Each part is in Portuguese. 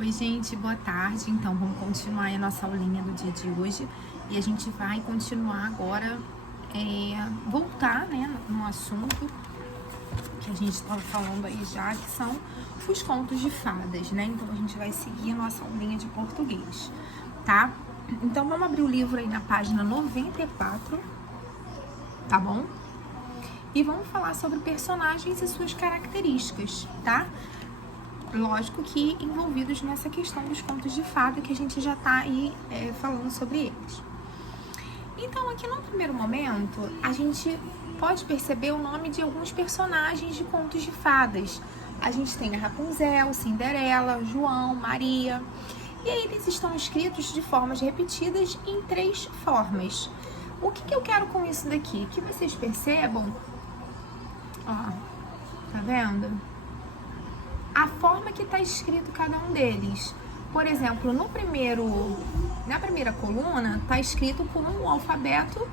Oi, gente, boa tarde. Então, vamos continuar a nossa aulinha do dia de hoje e a gente vai continuar agora, voltar, né, no assunto que a gente estava falando aí já, que são os contos de fadas, né? Então, a gente vai seguir a nossa aulinha de português, tá? Então, vamos abrir o livro aí na página 94, tá bom? E vamos falar sobre personagens e suas características, tá? Lógico que envolvidos nessa questão dos contos de fada, que a gente já tá aí falando sobre eles. Então, aqui no primeiro momento, a gente pode perceber o nome de alguns personagens de contos de fadas. A gente tem a Rapunzel, Cinderela, João, Maria. E aí eles estão escritos de formas repetidas em 3 formas. O que eu quero com isso daqui? Que vocês percebam, ó, tá vendo? A forma que está escrito cada um deles. Por exemplo, na primeira coluna está escrito com um alfabeto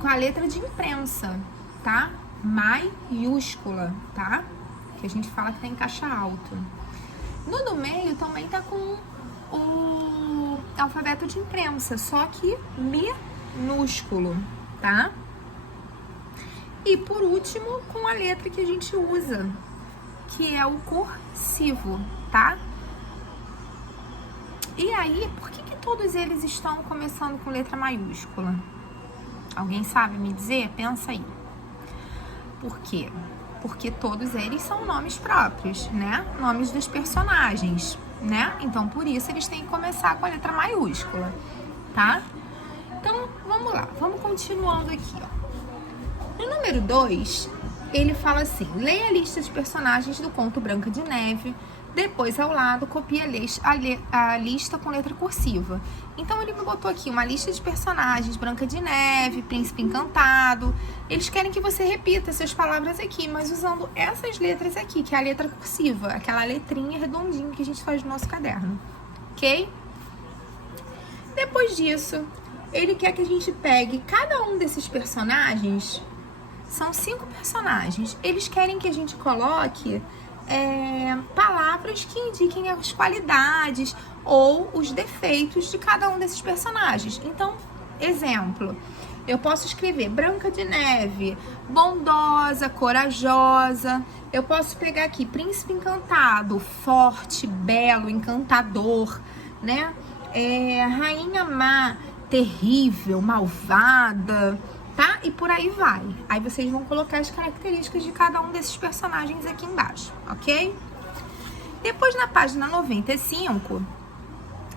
com a letra de imprensa, tá? Maiúscula, tá? Que a gente fala que tá em caixa alta. No do meio também tá com o alfabeto de imprensa, só que minúsculo, tá? E por último, com a letra que a gente usa, que é o cursivo, tá? E aí, por que todos eles estão começando com letra maiúscula? Alguém sabe me dizer? Pensa aí. Por quê? Porque todos eles são nomes próprios, né? Nomes dos personagens, né? Então, por isso, eles têm que começar com a letra maiúscula, tá? Então, vamos lá. Vamos continuando aqui, ó. No número 2... ele fala assim: leia a lista de personagens do conto Branca de Neve, depois ao lado copie a lista com letra cursiva. Então ele me botou aqui uma lista de personagens: Branca de Neve, Príncipe Encantado. Eles querem que você repita essas palavras aqui, mas usando essas letras aqui, que é a letra cursiva, aquela letrinha redondinha que a gente faz no nosso caderno, ok? Depois disso, ele quer que a gente pegue cada um desses personagens. São 5 personagens. Eles querem que a gente coloque palavras que indiquem as qualidades ou os defeitos de cada um desses personagens. Então, exemplo, eu posso escrever Branca de Neve, bondosa, corajosa. Eu posso pegar aqui Príncipe Encantado, forte, belo, encantador, né? Rainha Má, terrível, malvada, tá? E por aí vai. Aí vocês vão colocar as características de cada um desses personagens aqui embaixo, ok? Depois, na página 95,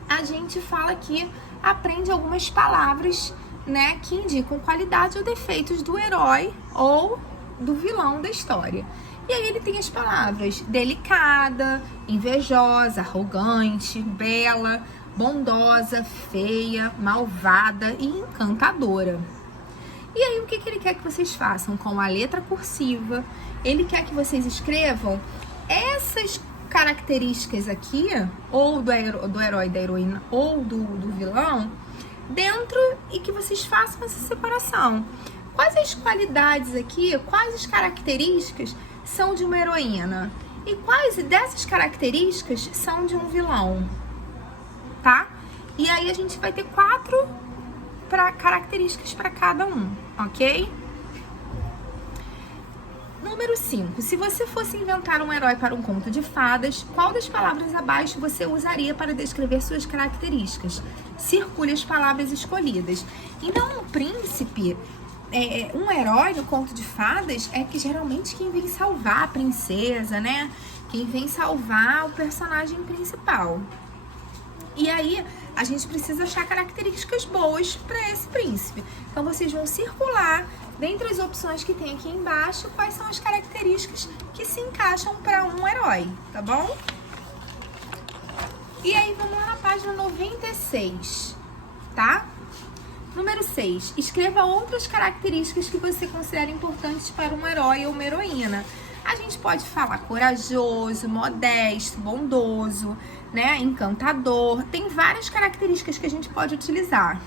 a gente fala que aprende algumas palavras, né, que indicam qualidade ou defeitos do herói ou do vilão da história. E aí ele tem as palavras delicada, invejosa, arrogante, bela, bondosa, feia, malvada e encantadora. E aí, o que ele quer que vocês façam? Com a letra cursiva, ele quer que vocês escrevam essas características aqui, ou do herói, da heroína, ou do vilão, dentro, e que vocês façam essa separação. Quais as qualidades aqui, quais as características são de uma heroína? E quais dessas características são de um vilão? Tá? E aí, a gente vai ter 4 características para cada um, ok? Número 5. Se você fosse inventar um herói para um conto de fadas, qual das palavras abaixo você usaria para descrever suas características? Circule as palavras escolhidas. Então, um príncipe, um herói no conto de fadas é que geralmente quem vem salvar a princesa, né? Quem vem salvar o personagem principal. E aí, a gente precisa achar características boas para esse príncipe. Então, vocês vão circular, dentre as opções que tem aqui embaixo, quais são as características que se encaixam para um herói, tá bom? E aí, vamos lá na página 96, tá? Número 6. Escreva outras características que você considera importantes para um herói ou uma heroína. A gente pode falar corajoso, modesto, bondoso, né, encantador. Tem várias características que a gente pode utilizar.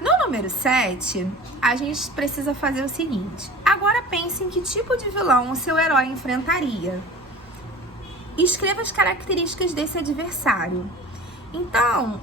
No número 7, a gente precisa fazer o seguinte. Agora pense em que tipo de vilão o seu herói enfrentaria. escreva as características desse adversário. Então,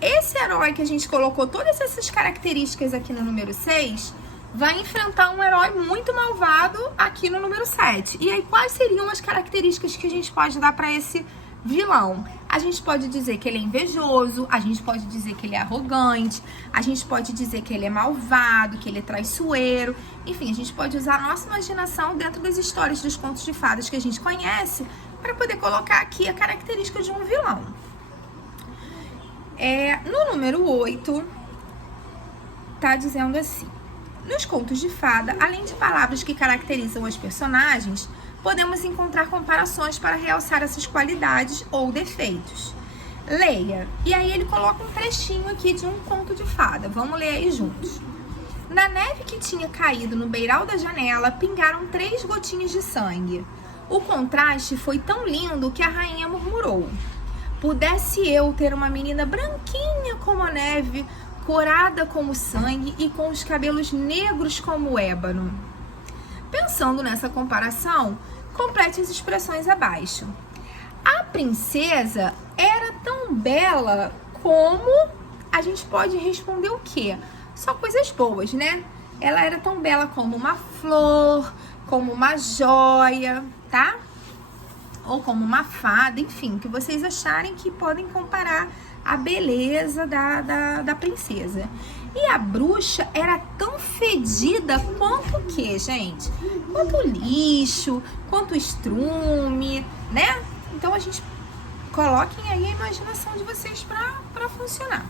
esse herói que a gente colocou todas essas características aqui no número 6, vai enfrentar um herói muito malvado aqui no número 7. E aí, quais seriam as características que a gente pode dar para esse vilão? A gente pode dizer que ele é invejoso, a gente pode dizer que ele é arrogante, a gente pode dizer que ele é malvado, que ele é traiçoeiro. Enfim, a gente pode usar a nossa imaginação dentro das histórias dos contos de fadas que a gente conhece para poder colocar aqui a característica de um vilão. No número 8, tá dizendo assim: nos contos de fada, além de palavras que caracterizam os personagens, podemos encontrar comparações para realçar essas qualidades ou defeitos. Leia. E aí ele coloca um trechinho aqui de um conto de fada. Vamos ler aí juntos. Na neve que tinha caído no beiral da janela, pingaram 3 gotinhas de sangue. O contraste foi tão lindo que a rainha murmurou: pudesse eu ter uma menina branquinha como a neve, corada como sangue e com os cabelos negros como o ébano. Pensando nessa comparação, complete as expressões abaixo. A princesa era tão bela como... A gente pode responder o quê? Só coisas boas, né? Ela era tão bela como uma flor, como uma joia, tá? Ou como uma fada, enfim, que vocês acharem que podem comparar a beleza da princesa. E a bruxa era tão fedida quanto o quê, gente? Quanto o lixo, quanto o estrume, né? Então, a gente... Coloquem aí a imaginação de vocês para funcionar.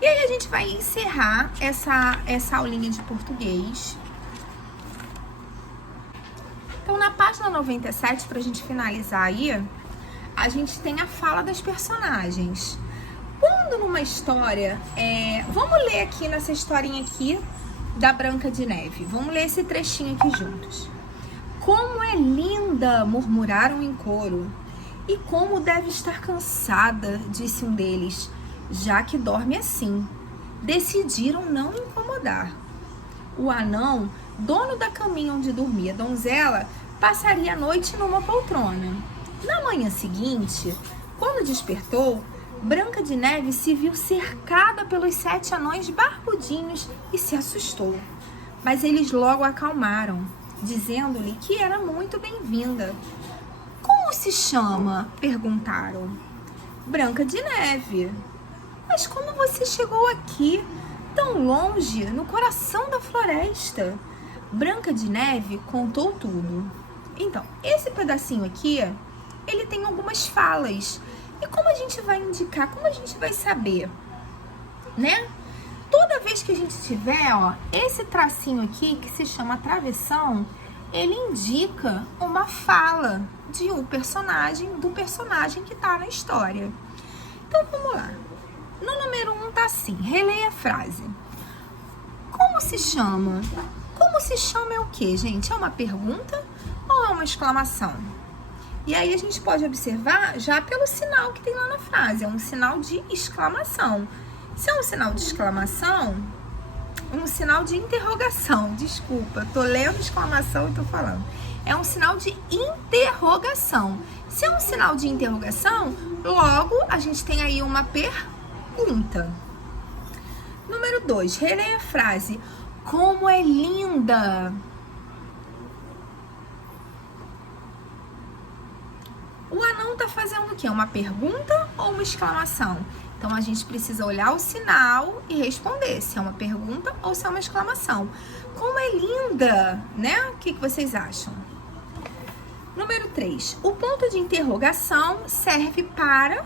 E aí, a gente vai encerrar essa aulinha de português. Então, na página 97, pra gente finalizar aí, a gente tem a fala das personagens. Quando numa história, vamos ler aqui nessa historinha aqui da Branca de Neve. Vamos ler esse trechinho aqui juntos. Como é linda, murmuraram em coro. E como deve estar cansada, disse um deles, já que dorme assim. Decidiram não incomodar. O anão, dono da caminha onde dormia a donzela, passaria a noite numa poltrona. Na manhã seguinte, quando despertou, Branca de Neve se viu cercada pelos 7 anões barbudinhos e se assustou. Mas eles logo a acalmaram, dizendo-lhe que era muito bem-vinda. Como se chama? Perguntaram. Branca de Neve. Mas como você chegou aqui, tão longe, no coração da floresta? Branca de Neve contou tudo. Então, esse pedacinho aqui, ele tem algumas falas. E como a gente vai indicar, como a gente vai saber, né? Toda vez que a gente tiver, ó, esse tracinho aqui, que se chama travessão, ele indica uma fala de um personagem, do personagem que tá na história. Então, vamos lá. No número 1 tá assim, releia a frase. Como se chama? Como se chama é o quê, gente? É uma pergunta ou é uma exclamação? E aí a gente pode observar já pelo sinal que tem lá na frase. É um sinal de exclamação. Se é um sinal de exclamação, um sinal de interrogação. Desculpa, tô lendo exclamação e tô falando. É um sinal de interrogação. Se é um sinal de interrogação, logo a gente tem aí uma pergunta. Número 2, releia a frase. Como é linda! O anão tá fazendo o quê? Uma pergunta ou uma exclamação? Então, a gente precisa olhar o sinal e responder se é uma pergunta ou se é uma exclamação. Como é linda, né? O que vocês acham? Número 3. O ponto de interrogação serve para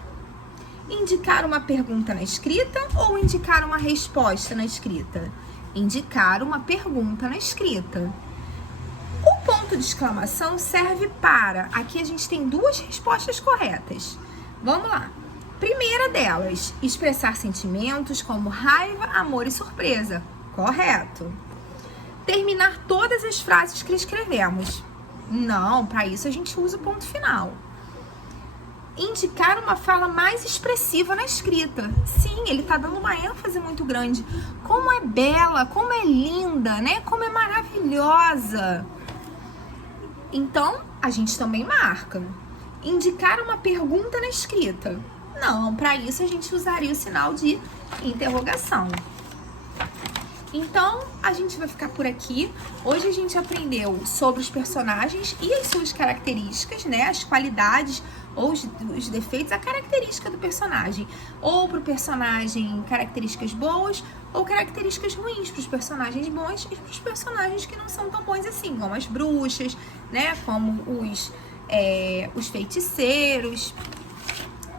indicar uma pergunta na escrita ou indicar uma resposta na escrita? Indicar uma pergunta na escrita. O ponto de exclamação serve para... Aqui a gente tem 2 respostas corretas. Vamos lá. Primeira delas, expressar sentimentos como raiva, amor e surpresa. Correto. Terminar todas as frases que escrevemos. Não, para isso a gente usa o ponto final. Indicar uma fala mais expressiva na escrita. Sim, ele tá dando uma ênfase muito grande. Como é bela, como é linda, né? Como é maravilhosa. Então, a gente também marca. indicar uma pergunta na escrita. Não, para isso a gente usaria o sinal de interrogação. Então, a gente vai ficar por aqui. Hoje a gente aprendeu sobre os personagens e as suas características, né? As qualidades ou os defeitos, a característica do personagem. Ou pro personagem, características boas ou características ruins para os personagens bons e para os personagens que não são tão bons assim, como as bruxas, né? Como os feiticeiros.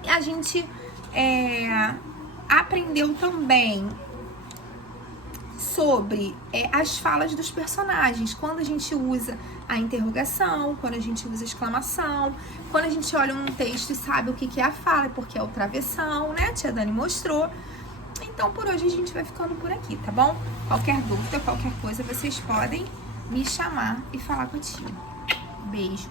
E a gente aprendeu também sobre as falas dos personagens, quando a gente usa a interrogação, quando a gente usa a exclamação, quando a gente olha um texto e sabe o que é a fala, porque é o travessão, né? A tia Dani mostrou. Então, por hoje a gente vai ficando por aqui, tá bom? Qualquer dúvida, qualquer coisa, vocês podem me chamar e falar contigo. Beijo!